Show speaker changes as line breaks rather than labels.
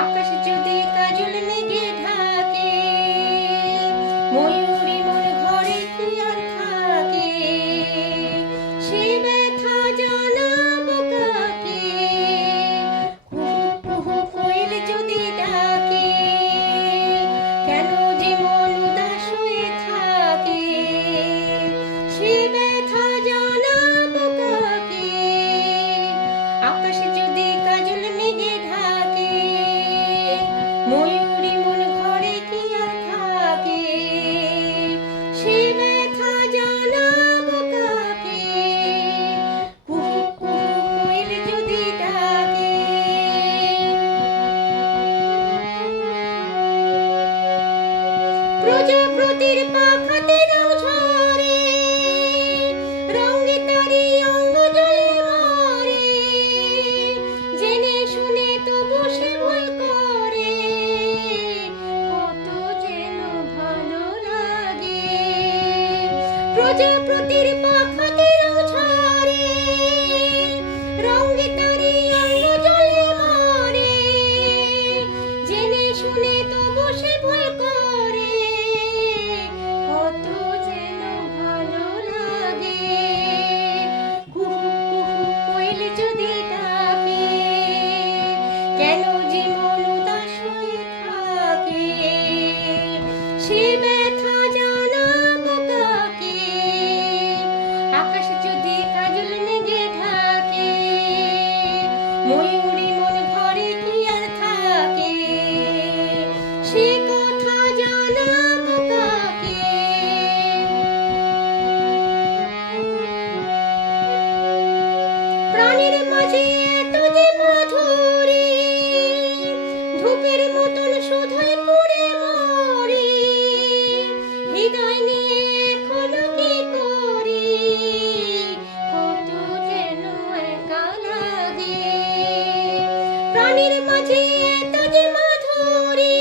আকাশ যদি কাজল লেগে ঢাকে ময়ূরী মন ঘরে কি আর থাকে? সে ব্যথা জানাব কাকে? কুহু কুহু কোয়েল যদি ডাকে, কেন জীবন প্রজাপতির পাখাতে নাও ঝরে, রঙে তারি অঙ্গ জলে মরে জেনে শুনে তো বসে ভুল করে, কত যেন ভালো লাগে। প্রজাপতির পাখাতে নাও ঝরে, রঙে তারি অঙ্গ জলে মরে জেনে শুনে তো বসে ভুল করে কেন যে মন উদাস হয়ে থাকে। সে ব্যথা জানাব কাকে? আকাশ যদি কাজল মেঘে ঢাকে ময়ূরী মন ঘরে কি আর থাকে? সে কথা জানাব কাকে? প্রাণের মাঝে যে এত যে মাধুরী